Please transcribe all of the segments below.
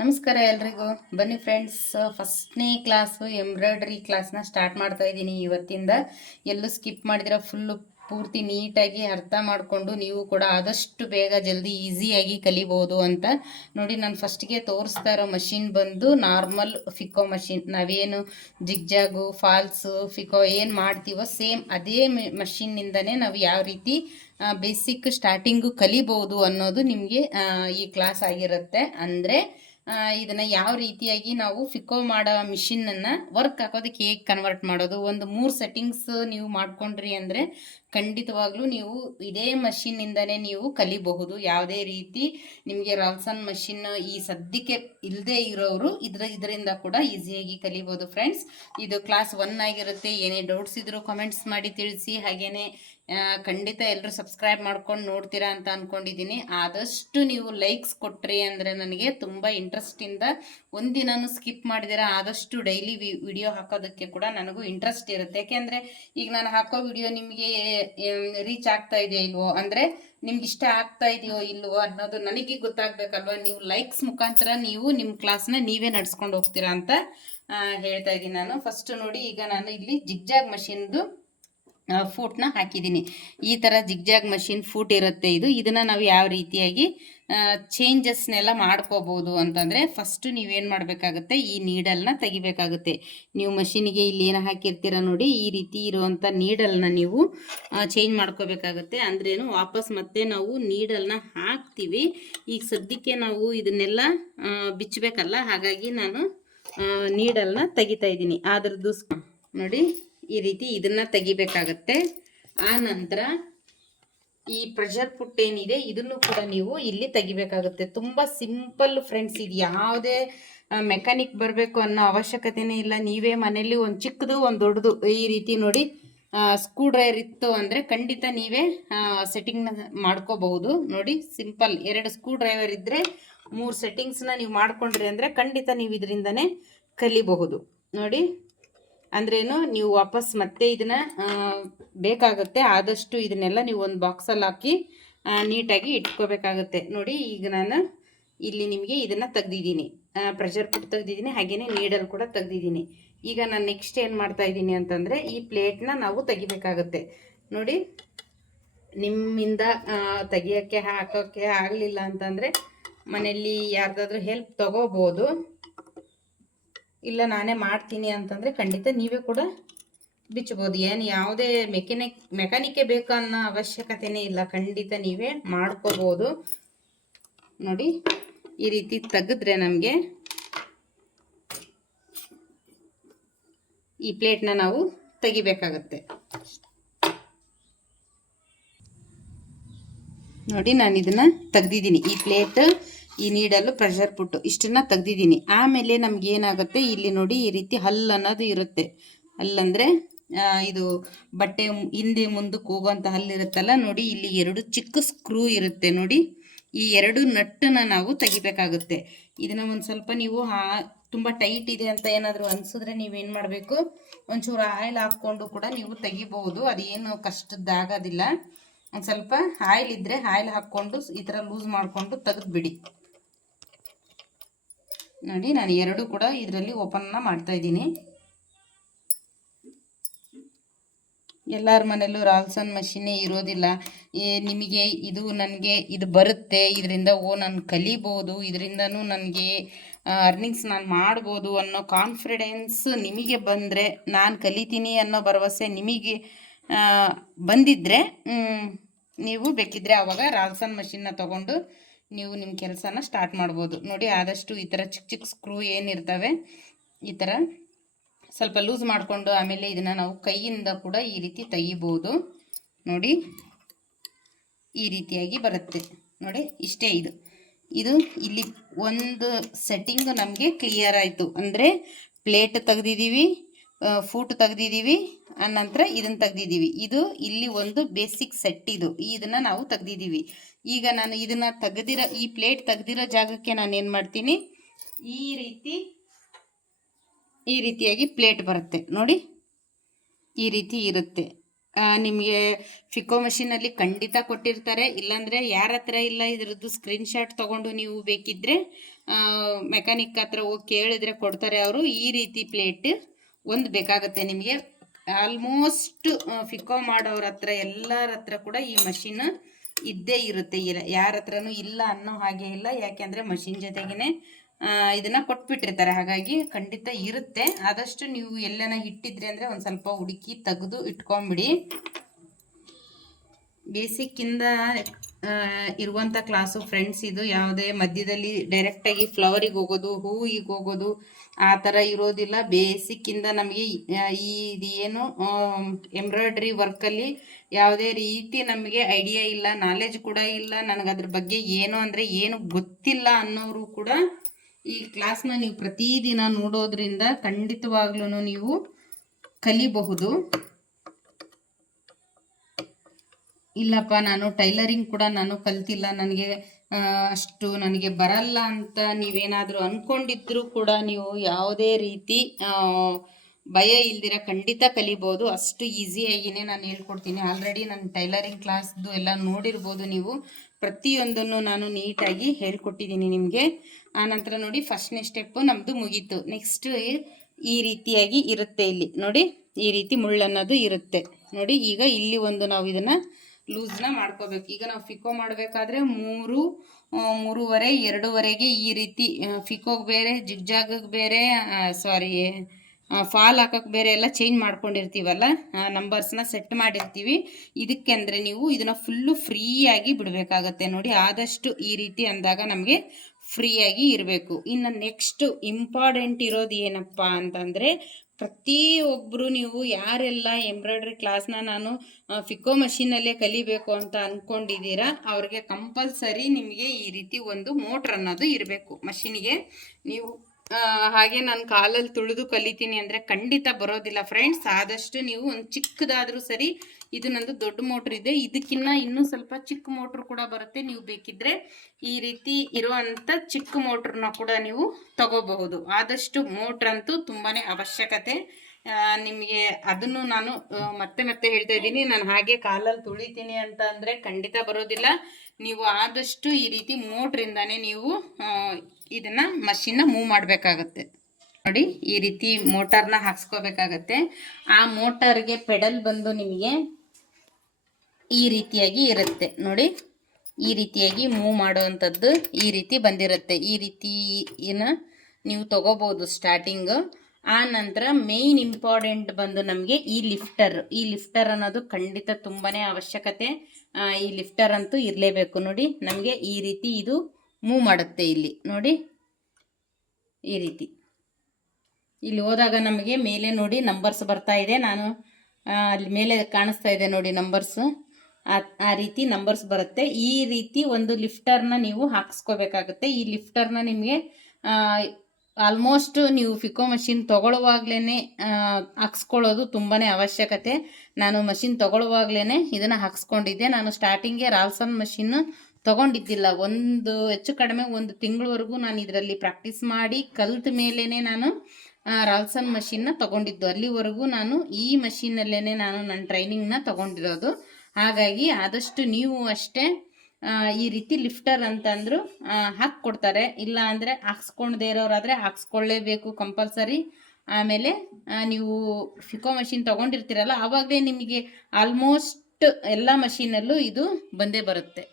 ನಮಸ್ಕಾರ ಎಲ್ರಿಗೂ. ಬನ್ನಿ ಫ್ರೆಂಡ್ಸ್ ಫಸ್ಟ್ನೇ ಕ್ಲಾಸು ಎಂಬ್ರಾಯ್ಡ್ರಿ ಕ್ಲಾಸ್ನ ಸ್ಟಾರ್ಟ್ ಮಾಡ್ತಾ ಇದ್ದೀನಿ ಇವತ್ತಿಂದ. ಎಲ್ಲೂ ಸ್ಕಿಪ್ ಮಾಡಿದ್ರೆ ಫುಲ್ಲು ಪೂರ್ತಿ ನೀಟಾಗಿ ಅರ್ಥ ಮಾಡಿಕೊಂಡು ನೀವು ಕೂಡ ಆದಷ್ಟು ಬೇಗ ಜಲ್ದಿ ಈಸಿಯಾಗಿ ಕಲಿಬೋದು ಅಂತ ನೋಡಿ ನಾನು ಫಸ್ಟ್ಗೆ ತೋರಿಸ್ತಾ ಇರೋ ಮಷಿನ್ ಬಂದು ನಾರ್ಮಲ್ ಫಿಕೋ ಮಷಿನ್ ನಾವೇನು ಜಿಗ್ಜಾಗು ಫಾಲ್ಸು ಫಿಕೋ ಏನು ಮಾಡ್ತೀವೋ ಸೇಮ್ ಅದೇ ಮಷಿನ್ನಿಂದನೇ ನಾವು ಯಾವ ರೀತಿ ಬೇಸಿಕ್ ಸ್ಟಾರ್ಟಿಂಗು ಕಲಿಬೋದು ಅನ್ನೋದು ನಿಮಗೆ ಈ ಕ್ಲಾಸ್ ಆಗಿರುತ್ತೆ. ಅಂದರೆ ಇದನ್ನು ಯಾವ ರೀತಿಯಾಗಿ ನಾವು ಫಿಕೋ ಮಾಡೋ ಮಿಷಿನನ್ನು ವರ್ಕ್ ಹಾಕೋದಕ್ಕೆ ಹೇಗೆ ಕನ್ವರ್ಟ್ ಮಾಡೋದು? ಒಂದು ಮೂರು ಸೆಟ್ಟಿಂಗ್ಸ್ ನೀವು ಮಾಡ್ಕೊಂಡ್ರಿ ಅಂದ್ರೆ ಖಂಡಿತವಾಗ್ಲೂ ನೀವು ಇದೇ ಮಷಿನ್ನಿಂದನೇ ನೀವು ಕಲಿಬಹುದು. ಯಾವುದೇ ರೀತಿ ನಿಮಗೆ ರಾಲ್ಸನ್ ಮಷಿನ್ ಈ ಸದ್ಯಕ್ಕೆ ಇಲ್ಲದೆ ಇರೋರು ಇದ್ರ, ಇದರಿಂದ ಕೂಡ ಈಸಿಯಾಗಿ ಕಲಿಬೋದು ಫ್ರೆಂಡ್ಸ್ ಇದು ಕ್ಲಾಸ್ ಒನ್ ಆಗಿರುತ್ತೆ. ಏನೇ ಡೌಟ್ಸ್ ಇದ್ರು ಕಮೆಂಟ್ಸ್ ಮಾಡಿ ತಿಳಿಸಿ. ಹಾಗೆಯೇ ಖಂಡಿತ ಎಲ್ಲರೂ ಸಬ್ಸ್ಕ್ರೈಬ್ ಮಾಡ್ಕೊಂಡು ನೋಡ್ತೀರಾ ಅಂತ ಅಂದ್ಕೊಂಡಿದ್ದೀನಿ ಆದಷ್ಟು ನೀವು ಲೈಕ್ಸ್ ಕೊಟ್ರಿ ಅಂದರೆ ನನಗೆ ತುಂಬ ಇಂಟ್ರೆಸ್ಟಿಂದ ಒಂದಿನೂ ಸ್ಕಿಪ್ ಮಾಡಿದಿರ, ಆದಷ್ಟು ಡೈಲಿ ವಿಡಿಯೋ ಹಾಕೋದಕ್ಕೆ ಕೂಡ ನನಗೂ ಇಂಟ್ರೆಸ್ಟ್ ಇರುತ್ತೆ. ಯಾಕೆಂದರೆ ಈಗ ನಾನು ಹಾಕೋ ವಿಡಿಯೋ ನಿಮಗೆ ರೀಚ್ ಆಗ್ತಾ ಇದೆಯೋ ಇಲ್ವೋ? ಅಂದರೆ ನಿಮ್ಗೆ ಇಷ್ಟ ಆಗ್ತಾ ಇದೆಯೋ ಇಲ್ವೋ ಅನ್ನೋದು ನನಗೆ ಗೊತ್ತಾಗಬೇಕಲ್ವ? ನೀವು ಲೈಕ್ಸ್ ಮುಖಾಂತರ ನೀವು ನಿಮ್ಮ ಕ್ಲಾಸ್ನ ನೀವೇ ನಡ್ಸ್ಕೊಂಡು ಹೋಗ್ತೀರಾ ಅಂತ ಹೇಳ್ತಾ ಇದ್ದೀನಿ ನಾನು. ಫಸ್ಟ್ ನೋಡಿ ಈಗ ನಾನು ಇಲ್ಲಿ ಜಿಗ್ಜಾಗ್ ಮಷಿನ್ದು ಫೂಟ್ನ ಹಾಕಿದ್ದೀನಿ. ಈ ಥರ ಜಿಗ್ಜಾಗ್ ಮಷಿನ್ ಫೂಟ್ ಇರುತ್ತೆ ಇದು. ಇದನ್ನು ನಾವು ಯಾವ ರೀತಿಯಾಗಿ ಚೇಂಜಸ್ನೆಲ್ಲ ಮಾಡ್ಕೋಬೋದು ಅಂತಂದರೆ ಫಸ್ಟು ನೀವೇನು ಮಾಡಬೇಕಾಗುತ್ತೆ, ಈ ನೀಡಲ್ನ ತೆಗಿಬೇಕಾಗುತ್ತೆ. ನೀವು ಮಷಿನಿಗೆ ಇಲ್ಲಿ ಏನು ಹಾಕಿರ್ತೀರ ನೋಡಿ, ಈ ರೀತಿ ಇರುವಂಥ ನೀಡಲ್ನ ನೀವು ಚೇಂಜ್ ಮಾಡ್ಕೋಬೇಕಾಗುತ್ತೆ. ಅಂದ್ರೇನು ವಾಪಸ್ ಮತ್ತೆ ನಾವು ನೀಡಲ್ನ ಹಾಕ್ತೀವಿ. ಈಗ ಸದ್ಯಕ್ಕೆ ನಾವು ಇದನ್ನೆಲ್ಲ ಬಿಚ್ಚಬೇಕಲ್ಲ ಹಾಗಾಗಿ ನಾನು ನೀಡಲ್ನ ತೆಗಿತಾ ಇದ್ದೀನಿ. ಅದ್ರದ್ದು ನೋಡಿ. ಈ ರೀತಿ ಇದನ್ನ ತೆಗಿಬೇಕಾಗತ್ತೆ. ಆ ನಂತರ ಈ ಪ್ರೆಷರ್ ಪುಟ್ ಏನಿದೆ, ಇದನ್ನು ಕೂಡ ನೀವು ಇಲ್ಲಿ ತೆಗಿಬೇಕಾಗುತ್ತೆ. ತುಂಬ ಸಿಂಪಲ್ ಫ್ರೆಂಡ್ಸ್ ಇದು ಯಾವುದೇ ಮೆಕ್ಯಾನಿಕ್ ಬರಬೇಕು ಅನ್ನೋ ಅವಶ್ಯಕತೆನೇ ಇಲ್ಲ. ನೀವೇ ಮನೇಲಿ ಒಂದು ಚಿಕ್ಕದು, ಒಂದು ದೊಡ್ಡದು ಈ ರೀತಿ ನೋಡಿ ಸ್ಕ್ರೂ ಡ್ರೈವರ್ ಇತ್ತು ಅಂದರೆ ಖಂಡಿತ ನೀವೇ ಸೆಟ್ಟಿಂಗ್ನ ಮಾಡ್ಕೋಬಹುದು. ನೋಡಿ ಸಿಂಪಲ್ ಎರಡು ಸ್ಕ್ರೂ ಡ್ರೈವರ್ ಇದ್ದರೆ ಮೂರು ಸೆಟ್ಟಿಂಗ್ಸ್ನ ನೀವು ಮಾಡಿಕೊಂಡ್ರಿ ಅಂದರೆ ಖಂಡಿತ ನೀವು ಇದರಿಂದನೇ ಕಲಿಬಹುದು. ನೋಡಿ ಅಂದ್ರೇನು ನೀವು ವಾಪಸ್ ಮತ್ತೆ ಇದನ್ನ ಬೇಕಾಗುತ್ತೆ. ಆದಷ್ಟು ಇದನ್ನೆಲ್ಲ ನೀವು ಒಂದು ಬಾಕ್ಸಲ್ಲಿ ಹಾಕಿ ನೀಟಾಗಿ ಇಟ್ಕೋಬೇಕಾಗುತ್ತೆ. ನೋಡಿ, ಈಗ ನಾನು ಇಲ್ಲಿ ನಿಮಗೆ ಇದನ್ನು ತೆಗ್ದಿದ್ದೀನಿ. ಪ್ರೆಷರ್ ಕುಕ್ ತೆಗ್ದಿದ್ದೀನಿ ಹಾಗೆಯೇ ನೀಡಲ್ ಕೂಡ ತೆಗ್ದಿದ್ದೀನಿ. ಈಗ ನಾನು ನೆಕ್ಸ್ಟ್ ಏನು ಮಾಡ್ತಾ ಇದ್ದೀನಿ ಅಂತಂದರೆ, ಈ ಪ್ಲೇಟ್ನ ನಾವು ತೆಗಿಬೇಕಾಗುತ್ತೆ. ನೋಡಿ, ನಿಮ್ಮಿಂದ ತೆಗಿಯೋಕ್ಕೆ, ಹಾಕೋಕ್ಕೆ ಆಗಲಿಲ್ಲ ಅಂತಂದರೆ, ಮನೆಯಲ್ಲಿ ಯಾರ್ದಾದ್ರೂ ಹೆಲ್ಪ್ ತಗೋಬೋದು. ಇಲ್ಲ ನಾನೇ ಮಾಡ್ತೀನಿ ಅಂತಂದರೆ ಖಂಡಿತ ನೀವೇ ಕೂಡ ಬಿಚ್ಚಬೋದು ಏನು ಯಾವುದೇ ಮೆಕ್ಯಾನಿಕ್ ಮೆಕ್ಯಾನಿಕ್ಕೆ ಬೇಕು ಅನ್ನೋ ಅವಶ್ಯಕತೆನೇ ಇಲ್ಲ. ಖಂಡಿತ ನೀವೇ ಮಾಡ್ಕೋಬೋದು ನೋಡಿ, ಈ ರೀತಿ ತೆಗೆದ್ರೆ ನಮಗೆ ಈ ಪ್ಲೇಟ್ನ ನಾವು ತೆಗಿಬೇಕಾಗತ್ತೆ. ನೋಡಿ ನಾನು ಇದನ್ನು ತೆಗ್ದಿದ್ದೀನಿ. ಈ ಪ್ಲೇಟ್ ಈ ನೀಡಲು ಪ್ರೆಷರ್ ಪುಟ್ಟು ಇಷ್ಟನ್ನ ತೆಗ್ದಿದ್ದೀನಿ. ಆಮೇಲೆ ನಮ್ಗೆ ಏನಾಗುತ್ತೆ? ಇಲ್ಲಿ ನೋಡಿ ಈ ರೀತಿ ಹಲ್ಲು ಅನ್ನೋದು ಇರುತ್ತೆ. ಹಲ್ಲಂದರೆ ಇದು ಬಟ್ಟೆ ಹಿಂದೆ ಮುಂದಕ್ಕೆ ಹೋಗುವಂಥ ಹಲ್ಲಿರುತ್ತಲ್ಲ ನೋಡಿ ಇಲ್ಲಿ ಎರಡು ಚಿಕ್ಕ ಸ್ಕ್ರೂ ಇರುತ್ತೆ ನೋಡಿ. ಈ ಎರಡು ನಟ್ಟನ್ನ ನಾವು ತೆಗಿಬೇಕಾಗುತ್ತೆ. ಇದನ್ನ ಒಂದು ಸ್ವಲ್ಪ ನೀವು ಹಾ, ತುಂಬ ಟೈಟ್ ಇದೆ ಅಂತ ಏನಾದರೂ ಅನಿಸಿದ್ರೆ ನೀವೇನು ಮಾಡಬೇಕು? ಒಂಚೂರು ಆಯಿಲ್ ಹಾಕ್ಕೊಂಡು ಕೂಡ ನೀವು ತೆಗಿಬಹುದು. ಅದೇನು ಕಷ್ಟದ್ದಾಗೋದಿಲ್ಲ. ಒಂದು ಸ್ವಲ್ಪ ಆಯಿಲ್ ಇದ್ದರೆ ಆಯಿಲ್ ಹಾಕ್ಕೊಂಡು ಈ ಥರ ಲೂಸ್ ಮಾಡಿಕೊಂಡು ತೆಗೆದುಬಿಡಿ. ನೋಡಿ, ನಾನು ಎರಡು ಕೂಡ ಇದರಲ್ಲಿ ಓಪನ್ನ ಮಾಡ್ತಾ ಇದ್ದೀನಿ. ಎಲ್ಲರ ಮನೆಯಲ್ಲೂ ರಾಲ್ಸನ್ ಮಷಿನೇ ಇರೋದಿಲ್ಲ. ನಿಮಗೆ ಇದು ನನಗೆ ಇದು ಬರುತ್ತೆ, ಇದರಿಂದ ಓ, ನಾನು ಕಲಿಬೋದು, ಇದರಿಂದನೂ ನನಗೆ ಅರ್ನಿಂಗ್ಸ್ ನಾನು ಮಾಡ್ಬೋದು ಅನ್ನೋ ಕಾನ್ಫಿಡೆನ್ಸ್ ನಿಮಗೆ ಬಂದರೆ, ನಾನು ಕಲಿತೀನಿ ಅನ್ನೋ ಭರವಸೆ ನಿಮಗೆ ಬಂದಿದ್ದರೆ ನೀವು ಬೇಕಿದ್ದರೆ ಆವಾಗ ರಾಲ್ಸನ್ ಮಷಿನ್ನ ತೊಗೊಂಡು ನೀವು ನಿಮ್ಮ ಕೆಲಸನ ಸ್ಟಾರ್ಟ್ ಮಾಡ್ಬೋದು. ನೋಡಿ, ಆದಷ್ಟು ಈ ಥರ ಚಿಕ್ಕ ಚಿಕ್ಕ ಸ್ಕ್ರೂ ಏನಿರ್ತವೆ, ಈ ಥರ ಸ್ವಲ್ಪ ಲೂಸ್ ಮಾಡಿಕೊಂಡು ಆಮೇಲೆ ಇದನ್ನು ನಾವು ಕೈಯಿಂದ ಕೂಡ ಈ ರೀತಿ ತೆಗಿಬೋದು. ನೋಡಿ, ಈ ರೀತಿಯಾಗಿ ಬರುತ್ತೆ. ನೋಡಿ, ಇಷ್ಟೇ ಇದು. ಇದು ಇಲ್ಲಿ ಒಂದು ಸೆಟ್ಟಿಂಗ್ ನಮಗೆ ಕ್ಲಿಯರ್ ಆಯಿತು. ಅಂದರೆ ಪ್ಲೇಟ್ ತೆಗ್ದಿದ್ದೀವಿ ಫೂಟ್ ತೆಗ್ದಿದ್ದೀವಿ ನಂತರ ಇದನ್ನು ತೆಗ್ದಿದ್ದೀವಿ ಇದು ಇಲ್ಲಿ ಒಂದು ಬೇಸಿಕ್ ಸೆಟ್ ಇದು. ಇದನ್ನು ನಾವು ತೆಗ್ದಿದ್ದೀವಿ ಈಗ ನಾನು ಇದನ್ನು ತೆಗೆದಿರೋ, ಈ ಪ್ಲೇಟ್ ತೆಗ್ದಿರೋ ಜಾಗಕ್ಕೆ ನಾನು ಏನು ಮಾಡ್ತೀನಿ? ಈ ರೀತಿ, ಈ ರೀತಿಯಾಗಿ ಪ್ಲೇಟ್ ಬರುತ್ತೆ. ನೋಡಿ, ಈ ರೀತಿ ಇರುತ್ತೆ. ನಿಮಗೆ ಫಿಕೋ ಮಷೀನಲ್ಲಿ ಖಂಡಿತ ಕೊಟ್ಟಿರ್ತಾರೆ. ಇಲ್ಲಾಂದರೆ ಯಾರ ಹತ್ರ ಇಲ್ಲ, ಇದ್ರದ್ದು ಸ್ಕ್ರೀನ್ಶಾಟ್ ತೊಗೊಂಡು ನೀವು ಬೇಕಿದ್ದರೆ ಮೆಕ್ಯಾನಿಕ್ ಹತ್ರ ಹೋಗಿ ಕೇಳಿದ್ರೆ ಕೊಡ್ತಾರೆ ಅವರು. ಈ ರೀತಿ ಪ್ಲೇಟ್ ಒಂದು ಬೇಕಾಗುತ್ತೆ ನಿಮಗೆ. ಆಲ್ಮೋಸ್ಟ್ ಫಿಕೋ ಮಾಡೋರ ಹತ್ರ, ಎಲ್ಲರ ಹತ್ರ ಕೂಡ ಈ ಮಷಿನ್ ಇದ್ದೇ ಇರುತ್ತೆ. ಯಾರ ಹತ್ರನೂ ಇಲ್ಲ ಅನ್ನೋ ಹಾಗೆ ಇಲ್ಲ. ಯಾಕೆಂದರೆ ಮಷಿನ್ ಜೊತೆಗೇನೆ ಇದನ್ನ ಕೊಟ್ಬಿಟ್ಟಿರ್ತಾರೆ. ಹಾಗಾಗಿ ಖಂಡಿತ ಇರುತ್ತೆ. ಆದಷ್ಟು ನೀವು ಎಲ್ಲನ ಇಟ್ಟಿದ್ರಿ ಅಂದರೆ ಒಂದು ಸ್ವಲ್ಪ ಹುಡುಕಿ ತೆಗೆದು ಇಟ್ಕೊಂಬಿಡಿ. ಬೇಸಿಕ್ಕಿಂದ ಇರುವಂಥ ಕ್ಲಾಸು ಫ್ರೆಂಡ್ಸ್ ಇದು ಯಾವುದೇ ಮಧ್ಯದಲ್ಲಿ ಡೈರೆಕ್ಟಾಗಿ ಫ್ಲವರಿಗೆ ಹೋಗೋದು, ಹೂವಿಗೆ ಹೋಗೋದು, ಆ ಥರ ಇರೋದಿಲ್ಲ. ಬೇಸಿಕ್ಕಿಂದ ನಮಗೆ ಈ ಏನು ಎಂಬ್ರಾಯ್ಡ್ರಿ ವರ್ಕಲ್ಲಿ ಯಾವುದೇ ರೀತಿ ನಮಗೆ ಐಡಿಯಾ ಇಲ್ಲ ನಾಲೆಜ್ ಕೂಡ ಇಲ್ಲ. ನನಗೆ ಅದ್ರ ಬಗ್ಗೆ ಏನು ಅಂದರೆ ಏನು ಗೊತ್ತಿಲ್ಲ ಅನ್ನೋರು ಕೂಡ ಈ ಕ್ಲಾಸ್ನ ನೀವು ಪ್ರತಿದಿನ ನೋಡೋದ್ರಿಂದ ಖಂಡಿತವಾಗ್ಲೂ ನೀವು ಕಲಿಬಹುದು. ಇಲ್ಲಪ್ಪ, ನಾನು ಟೈಲರಿಂಗ್ ಕೂಡ ನಾನು ಕಲ್ತಿಲ್ಲ. ನನಗೆ ಅಷ್ಟು ನನಗೆ ಬರಲ್ಲ ಅಂತ ನೀವೇನಾದರೂ ಅಂದ್ಕೊಂಡಿದ್ರು ಕೂಡ ನೀವು ಯಾವುದೇ ರೀತಿ ಭಯ ಇಲ್ದಿರ ಖಂಡಿತ ಕಲಿಬೋದು. ಅಷ್ಟು ಈಸಿಯಾಗಿನೇ ನಾನು ಹೇಳ್ಕೊಡ್ತೀನಿ. ಆಲ್ರೆಡಿ ನನ್ನ ಟೈಲರಿಂಗ್ ಕ್ಲಾಸ್ದು ಎಲ್ಲ ನೋಡಿರ್ಬೋದು ನೀವು. ಪ್ರತಿಯೊಂದನ್ನು ನಾನು ನೀಟಾಗಿ ಹೇಳ್ಕೊಟ್ಟಿದ್ದೀನಿ ನಿಮಗೆ. ಆನಂತರ ನೋಡಿ ಫಸ್ಟ್ನೇ ಸ್ಟೆಪ್ಪು ನಮ್ಮದು ಮುಗೀತು. ನೆಕ್ಸ್ಟ್ ಈ ರೀತಿಯಾಗಿ ಇರುತ್ತೆ ಇಲ್ಲಿ. ನೋಡಿ, ಈ ರೀತಿ ಮುಳ್ಳನ್ನೋದು ಇರುತ್ತೆ. ನೋಡಿ, ಈಗ ಇಲ್ಲಿ ಒಂದು ನಾವು ಇದನ್ನು ಲೂಸ್ನ ಮಾಡ್ಕೋಬೇಕು. ಈಗ ನಾವು ಫಿಕೋ ಮಾಡಬೇಕಾದ್ರೆ ಮೂರು ಮೂರುವರೆ, ಎರಡೂವರೆಗೆ ಈ ರೀತಿ ಫಿಕೋಗೆ ಬೇರೆ, ಜಿಗ್ಜಾಗಿಗೆ ಬೇರೆ ಸಾರಿ ಫಾಲ್ ಹಾಕಕ್ಕೆ ಬೇರೆ ಎಲ್ಲ ಚೇಂಜ್ ಮಾಡ್ಕೊಂಡಿರ್ತೀವಲ್ಲ ನಂಬರ್ಸ್ನ ಸೆಟ್ ಮಾಡಿರ್ತೀವಿ. ಇದಕ್ಕೆ ಅಂದರೆ ನೀವು ಇದನ್ನು ಫುಲ್ಲು ಫ್ರೀಯಾಗಿ ಬಿಡಬೇಕಾಗತ್ತೆ ನೋಡಿ. ಆದಷ್ಟು ಈ ರೀತಿ ಅಂದಾಗ ನಮಗೆ ಫ್ರೀಯಾಗಿ ಇರಬೇಕು. ಇನ್ನು ನೆಕ್ಸ್ಟ್ ಇಂಪಾರ್ಟೆಂಟ್ ಇರೋದು ಏನಪ್ಪ ಅಂತಂದರೆ ಪ್ರತಿಯೊಬ್ಬರು ನೀವು ಯಾರೆಲ್ಲ ಎಂಬ್ರಾಯ್ಡ್ರಿ ಕ್ಲಾಸ್ನ ನಾನು ಫಿಕೋ ಮಷೀನಲ್ಲೇ ಕಲಿಬೇಕು ಅಂತ ಅಂದ್ಕೊಂಡಿದ್ದೀರಾ ಅವ್ರಿಗೆ ಕಂಪಲ್ಸರಿ ನಿಮಗೆ ಈ ರೀತಿ ಒಂದು ಮೋಟ್ರ್ ಅನ್ನೋದು ಇರಬೇಕು ಮಷೀನಿಗೆ. ನೀವು ಹಾಗೆ ನಾನು ಕಾಲಲ್ಲಿ ತುಳಿದು ಕಲಿತೀನಿ ಅಂದರೆ ಖಂಡಿತ ಬರೋದಿಲ್ಲ ಫ್ರೆಂಡ್ಸ್ ಆದಷ್ಟು ನೀವು ಒಂದು ಚಿಕ್ಕದಾದರೂ ಸರಿ ಇದು ನಂದು ದೊಡ್ಡ ಮೋಟ್ರ್ ಇದೆ. ಇದಕ್ಕಿನ್ನ ಇನ್ನೂ ಸ್ವಲ್ಪ ಚಿಕ್ಕ ಮೋಟ್ರ್ ಕೂಡ ಬರುತ್ತೆ. ನೀವು ಬೇಕಿದ್ರೆ ಈ ರೀತಿ ಇರುವಂಥ ಚಿಕ್ಕ ಮೋಟ್ರನ್ನ ಕೂಡ ನೀವು ತಗೋಬಹುದು. ಆದಷ್ಟು ಮೋಟ್ರ್ ಅಂತೂ ತುಂಬಾ ಅವಶ್ಯಕತೆ. ನಿಮಗೆ ಅದನ್ನು ನಾನು ಮತ್ತೆ ಮತ್ತೆ ಹೇಳ್ತಾ ಇದ್ದೀನಿ. ನಾನು ಹಾಗೆ ಕಾಲಲ್ಲಿ ತುಳಿತೀನಿ ಅಂತ ಅಂದರೆ ಖಂಡಿತ ಬರೋದಿಲ್ಲ. ನೀವು ಆದಷ್ಟು ಈ ರೀತಿ ಮೋಟ್ರಿಂದಾನೇ ನೀವು ಇದನ್ನು ಮಷಿನ್ನ ಮೂವ್ ಮಾಡಬೇಕಾಗತ್ತೆ. ನೋಡಿ, ಈ ರೀತಿ ಮೋಟಾರ್ನ ಹಾಕ್ಸ್ಕೋಬೇಕಾಗತ್ತೆ. ಆ ಮೋಟಾರ್ಗೆ ಪೆಡಲ್ ಬಂದು ನಿಮಗೆ ಈ ರೀತಿಯಾಗಿ ಇರುತ್ತೆ. ನೋಡಿ, ಈ ರೀತಿಯಾಗಿ ಮೂವ್ ಮಾಡುವಂಥದ್ದು ಈ ರೀತಿ ಬಂದಿರುತ್ತೆ. ಈ ರೀತಿ ಏನ ನೀವು ತಗೋಬೋದು ಸ್ಟಾರ್ಟಿಂಗು ಆ ನಂತರ ಮೇಯ್ನ್ ಇಂಪಾರ್ಟೆಂಟ್ ಬಂದು ನಮಗೆ ಈ ಲಿಫ್ಟರ್ ಈ ಲಿಫ್ಟರ್ ಅನ್ನೋದು ಖಂಡಿತ ತುಂಬಾ ಅವಶ್ಯಕತೆ. ಈ ಲಿಫ್ಟರ್ ಅಂತೂ ಇರಲೇಬೇಕು ನೋಡಿ. ನಮಗೆ ಈ ರೀತಿ ಇದು ಮೂವ್ ಮಾಡುತ್ತೆ ಇಲ್ಲಿ, ನೋಡಿ. ಈ ರೀತಿ. ಇಲ್ಲಿ ಹೋದಾಗ ನಮಗೆ ಮೇಲೆ ನೋಡಿ ನಂಬರ್ಸ್ ಬರ್ತಾ ಇದೆ. ನಾನು ಅಲ್ಲಿ ಮೇಲೆ ಕಾಣಿಸ್ತಾ ಇದೆ ನೋಡಿ ನಂಬರ್ಸು ಆ ಆ ರೀತಿ ನಂಬರ್ಸ್ ಬರುತ್ತೆ. ಈ ರೀತಿ ಒಂದು ಲಿಫ್ಟರ್ನ ನೀವು ಹಾಕಿಸ್ಕೋಬೇಕಾಗುತ್ತೆ. ಈ ಲಿಫ್ಟರ್ನ ನಿಮಗೆ ಆಲ್ಮೋಸ್ಟ್ ನೀವು ಫಿಕೋ ಮಷಿನ್ ತೊಗೊಳ್ಳುವಾಗ್ಲೇ ಹಾಕ್ಸ್ಕೊಳ್ಳೋದು ತುಂಬಾ ಅವಶ್ಯಕತೆ. ನಾನು ಮಷಿನ್ ತೊಗೊಳ್ಳುವಾಗ್ಲೇ ಇದನ್ನು ಹಾಕ್ಸ್ಕೊಂಡಿದ್ದೆ. ನಾನು ಸ್ಟಾರ್ಟಿಂಗೇ ರಾಲ್ಸನ್ ಮಷಿನ್ ತೊಗೊಂಡಿದ್ದಿಲ್ಲ. ಒಂದು, ಹೆಚ್ಚು ಕಡಿಮೆ ಒಂದು ತಿಂಗಳವರೆಗೂ ನಾನು ಇದರಲ್ಲಿ ಪ್ರಾಕ್ಟೀಸ್ ಮಾಡಿ ಕಲ್ತ ಮೇಲೇ ನಾನು ರಾಲ್ಸನ್ ಮಷಿನ್ನ ತೊಗೊಂಡಿದ್ದು. ಅಲ್ಲಿವರೆಗೂ ನಾನು ಈ ಮಷಿನಲ್ಲೇ ನಾನು ನನ್ನ ಟ್ರೈನಿಂಗ್ನ ತೊಗೊಂಡಿರೋದು. ಹಾಗಾಗಿ ಆದಷ್ಟು ನೀವು ಅಷ್ಟೇ ಈ ರೀತಿ ಲಿಫ್ಟರ್ ಅಂತಂದ್ರು ಹಾಕ್ಕೊಡ್ತಾರೆ. ಇಲ್ಲ ಅಂದರೆ ಹಾಕ್ಸ್ಕೊಳ್ದೇ ಇರೋರಾದರೆ ಹಾಕ್ಸ್ಕೊಳ್ಳೇಬೇಕು ಕಂಪಲ್ಸರಿ ಆಮೇಲೆ ನೀವು ಫಿಕೋ ಮಷಿನ್ ತೊಗೊಂಡಿರ್ತೀರಲ್ಲ ಆವಾಗಲೇ ನಿಮಗೆ ಆಲ್ಮೋಸ್ಟ್ ಎಲ್ಲ ಮಷೀನಲ್ಲೂ ಇದು ಬಂದೇ ಬರುತ್ತೆ.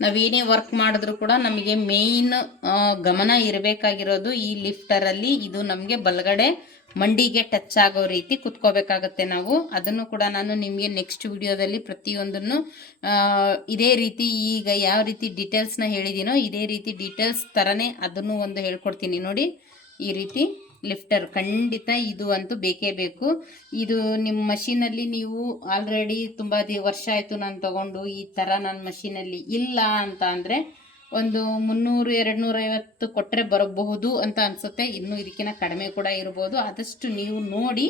ನಾವೇನೇ ವರ್ಕ್ ಮಾಡಿದ್ರು ಕೂಡ ನಮಗೆ ಮೇಯ್ನ್ ಗಮನ ಇರಬೇಕಾಗಿರೋದು ಈ ಲಿಫ್ಟರಲ್ಲಿ ಇದು ನಮಗೆ ಬಲಗಡೆ ಮಂಡಿಗೆ ಟಚ್ ಆಗೋ ರೀತಿ ಕುತ್ಕೋಬೇಕಾಗತ್ತೆ ನಾವು. ಅದನ್ನು ಕೂಡ ನಾನು ನಿಮಗೆ ನೆಕ್ಸ್ಟ್ ವಿಡಿಯೋದಲ್ಲಿ ಪ್ರತಿಯೊಂದನ್ನು ಇದೇ ರೀತಿ ಈಗ ಯಾವ ರೀತಿ ಡೀಟೇಲ್ಸ್ನ ಹೇಳಿದ್ದೀನೋ ಇದೇ ರೀತಿ ಡೀಟೇಲ್ಸ್ ಥರನೇ ಅದನ್ನು ಒಂದು ಹೇಳ್ಕೊಡ್ತೀನಿ ನೋಡಿ. ಈ ರೀತಿ ಲಿಫ್ಟರ್ ಖಂಡಿತ ಇದು ಅಂತೂ ಬೇಕೇ ಬೇಕು. ಇದು ನಿಮ್ಮ ಮಷೀನಲ್ಲಿ ನೀವು ಆಲ್ರೆಡಿ ತುಂಬ ವರ್ಷ ಆಯಿತು ನಾನು ತಗೊಂಡು ಈ ಥರ ನನ್ನ ಮಷೀನಲ್ಲಿ ಇಲ್ಲ ಅಂತ ಅಂದರೆ ಒಂದು ಮುನ್ನೂರು ಎರಡು ನೂರೈವತ್ತು ಕೊಟ್ಟರೆ ಬರಬಹುದು ಅಂತ ಅನಿಸುತ್ತೆ. ಇನ್ನೂ ಇದಕ್ಕಿಂತ ಕಡಿಮೆ ಕೂಡ ಇರ್ಬೋದು. ಆದಷ್ಟು ನೀವು ನೋಡಿ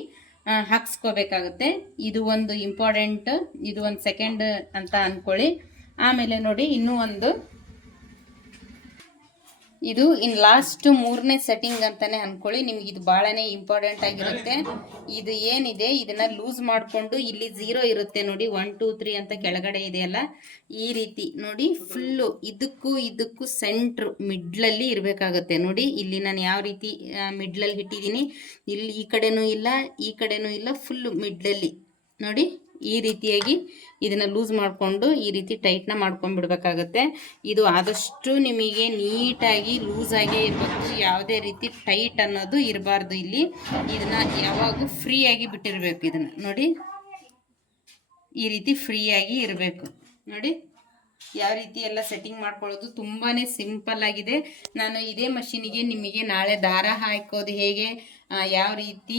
ಹಾಕ್ಸ್ಕೋಬೇಕಾಗುತ್ತೆ. ಇದು ಒಂದು ಇಂಪಾರ್ಟೆಂಟ್ ಇದು ಒಂದು ಸೆಕೆಂಡ್ ಅಂತ ಅಂದ್ಕೊಳ್ಳಿ ಆಮೇಲೆ ನೋಡಿ, ಇನ್ನೂ ಒಂದು ಇದು ಇನ್ ಲಾಸ್ಟ್ ಮೂರನೇ ಸೆಟ್ಟಿಂಗ್ ಅಂತಾನೆ ಅನ್ಕೊಳ್ಳಿ. ನಿಮ್ಗೆ ಇದು ಬಹಳನೇ ಇಂಪಾರ್ಟೆಂಟ್ ಆಗಿರುತ್ತೆ. ಇದು ಏನಿದೆ? ಇದನ್ನ ಲೂಸ್ ಮಾಡಿಕೊಂಡು ಇಲ್ಲಿ ಝೀರೋ ಇರುತ್ತೆ ನೋಡಿ. ಒನ್ ಟೂ ತ್ರೀ ಅಂತ ಕೆಳಗಡೆ ಇದೆಯಲ್ಲ ಈ ರೀತಿ ನೋಡಿ ಫುಲ್ಲು ಇದಕ್ಕೂ ಇದಕ್ಕೂ ಸೆಂಟ್ರ್ ಮಿಡ್ಲಲ್ಲಿ ಇರಬೇಕಾಗುತ್ತೆ ನೋಡಿ. ಇಲ್ಲಿ ನಾನು ಯಾವ ರೀತಿ ಮಿಡ್ಲಲ್ಲಿ ಇಟ್ಟಿದ್ದೀನಿ. ಇಲ್ಲಿ ಈ ಕಡೆನೂ ಇಲ್ಲ, ಈ ಕಡೆನೂ ಇಲ್ಲ ಫುಲ್ಲು ಮಿಡ್ಲಲ್ಲಿ ನೋಡಿ. ಈ ರೀತಿಯಾಗಿ ಇದನ್ನ ಲೂಸ್ ಮಾಡಿಕೊಂಡು ಈ ರೀತಿ ಟೈಟ್ನ ಮಾಡ್ಕೊಂಡ್ಬಿಡ್ಬೇಕಾಗತ್ತೆ. ಇದು ಆದಷ್ಟು ನಿಮಗೆ ನೀಟಾಗಿ ಲೂಸಾಗೇ ಇರಬೇಕು. ಯಾವುದೇ ರೀತಿ ಟೈಟ್ ಅನ್ನೋದು ಇರಬಾರ್ದು ಇಲ್ಲಿ. ಇದನ್ನ ಯಾವಾಗೂ ಫ್ರೀಯಾಗಿ ಬಿಟ್ಟಿರಬೇಕು ಇದನ್ನ. ನೋಡಿ? ಈ ರೀತಿ ಫ್ರೀಯಾಗಿ ಇರಬೇಕು. ನೋಡಿ? ಯಾವ ರೀತಿ ಎಲ್ಲ ಸೆಟ್ಟಿಂಗ್ ಮಾಡ್ಕೊಳ್ಳೋದು ತುಂಬಾ ಸಿಂಪಲ್ ಆಗಿದೆ. ನಾನು ಇದೇ ಮಷೀನಿಗೆ ನಿಮಗೆ ನಾಳೆ ದಾರ ಹಾಕೋದು ಹೇಗೆ ಯಾವ ರೀತಿ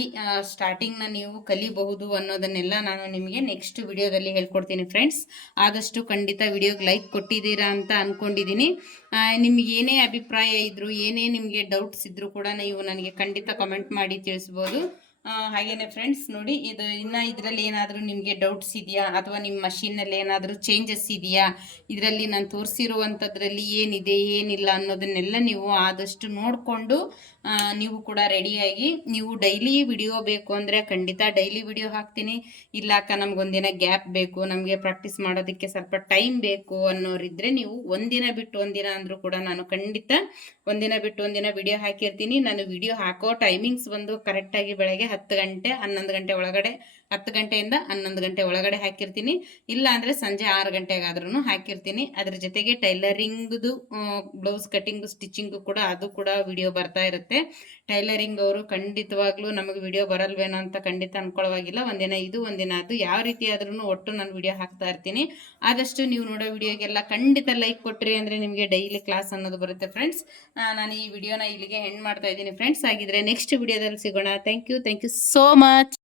ಸ್ಟಾರ್ಟಿಂಗ್ನ ನೀವು ಕಲಿಬಹುದು ಅನ್ನೋದನ್ನೆಲ್ಲ ನಾನು ನಿಮಗೆ ನೆಕ್ಸ್ಟ್ ವಿಡಿಯೋದಲ್ಲಿ ಹೇಳ್ಕೊಡ್ತೀನಿ ಫ್ರೆಂಡ್ಸ್ ಆದಷ್ಟು ಖಂಡಿತ ವಿಡಿಯೋಗೆ ಲೈಕ್ ಕೊಟ್ಟಿದ್ದೀರಾ ಅಂತ ಅಂದ್ಕೊಂಡಿದ್ದೀನಿ ನಿಮ್ಗೆ ಏನೇ ಅಭಿಪ್ರಾಯ ಇದ್ದರೂ ಏನೇ ನಿಮಗೆ ಡೌಟ್ಸ್ ಇದ್ದರೂ ಕೂಡ ನೀವು ನನಗೆ ಖಂಡಿತ ಕಮೆಂಟ್ ಮಾಡಿ ತಿಳಿಸ್ಬೋದು. ಹಾಗೇನೆ ಫ್ರೆಂಡ್ಸ್ ನೋಡಿ, ಇದು ಇನ್ನು ಇದರಲ್ಲಿ ಏನಾದರೂ ನಿಮಗೆ ಡೌಟ್ಸ್ ಇದೆಯಾ? ಅಥವಾ ನಿಮ್ಮ ಮಷೀನಲ್ಲಿ ಏನಾದರೂ ಚೇಂಜಸ್ ಇದೆಯಾ? ಇದರಲ್ಲಿ ನಾನು ತೋರಿಸಿರುವಂಥದ್ರಲ್ಲಿ ಏನಿದೆ, ಏನಿಲ್ಲ ಅನ್ನೋದನ್ನೆಲ್ಲ ನೀವು ಆದಷ್ಟು ನೋಡಿಕೊಂಡು ನೀವು ಕೂಡ ರೆಡಿಯಾಗಿ ನೀವು ಡೈಲಿ ವಿಡಿಯೋ ಬೇಕು ಅಂದರೆ ಖಂಡಿತ ಡೈಲಿ ವಿಡಿಯೋ ಹಾಕ್ತೀನಿ. ಇಲ್ಲ ಅಕ್ಕ, ನಮ್ಗೊಂದಿನ ಗ್ಯಾಪ್ ಬೇಕು, ನಮಗೆ ಪ್ರಾಕ್ಟೀಸ್ ಮಾಡೋದಕ್ಕೆ ಸ್ವಲ್ಪ ಟೈಮ್ ಬೇಕು ಅನ್ನೋರಿದ್ರೆ ನೀವು ಒಂದಿನ ಬಿಟ್ಟು ಒಂದಿನ ಅಂದರೂ ಕೂಡ ನಾನು ಖಂಡಿತ ಒಂದಿನ ಬಿಟ್ಟು ಒಂದಿನ ವಿಡಿಯೋ ಹಾಕಿರ್ತೀನಿ. ನಾನು ವಿಡಿಯೋ ಹಾಕೋ ಟೈಮಿಂಗ್ಸ್ ಬಂದು ಕರೆಕ್ಟಾಗಿ ಬೆಳಗ್ಗೆ ಹತ್ತು ಗಂಟೆ ಹನ್ನೊಂದು ಗಂಟೆ ಒಳಗಡೆ ಹತ್ತು ಗಂಟೆಯಿಂದ ಹನ್ನೊಂದು ಗಂಟೆ ಒಳಗಡೆ ಹಾಕಿರ್ತೀನಿ. ಇಲ್ಲ ಅಂದರೆ ಸಂಜೆ ಆರು ಗಂಟೆಗಾದ್ರೂ ಹಾಕಿರ್ತೀನಿ. ಅದ್ರ ಜೊತೆಗೆ ಟೈಲರಿಂಗ್ದು ಬ್ಲೌಸ್ ಕಟ್ಟಿಂಗ್ ಸ್ಟಿಚಿಂಗು ಕೂಡ ಅದು ಕೂಡ ವಿಡಿಯೋ ಬರ್ತಾ ಇರುತ್ತೆ. ಟೈಲರಿಂಗ್ ಅವರು ಖಂಡಿತವಾಗ್ಲೂ ನಮಗೆ ವಿಡಿಯೋ ಬರಲ್ವೇನೋ ಅಂತ ಖಂಡಿತ ಅನ್ಕೊಳ್ಳೋವಾಗಿಲ್ಲ ಒಂದಿನ ಇದು, ಒಂದಿನ ಅದು. ಯಾವ ರೀತಿ ಆದ್ರೂ ಒಟ್ಟು ನಾನು ವಿಡಿಯೋ ಹಾಕ್ತಾ ಇರ್ತೀನಿ. ಆದಷ್ಟು ನೀವು ನೋಡೋ ವಿಡಿಯೋಗೆಲ್ಲ ಖಂಡಿತ ಲೈಕ್ ಕೊಟ್ರಿ ಅಂದರೆ ನಿಮಗೆ ಡೈಲಿ ಕ್ಲಾಸ್ ಅನ್ನೋದು ಬರುತ್ತೆ ಫ್ರೆಂಡ್ಸ್. ನಾನು ಈ ವಿಡಿಯೋನ ಇಲ್ಲಿಗೆ ಹೆಣ್ ಮಾಡ್ತಾ ಇದ್ದೀನಿ ಫ್ರೆಂಡ್ಸ್. ಆಗಿದ್ರೆ ನೆಕ್ಸ್ಟ್ ವಿಡಿಯೋದಲ್ಲಿ ಸಿಗೋಣ. Thank you. Thank you so much.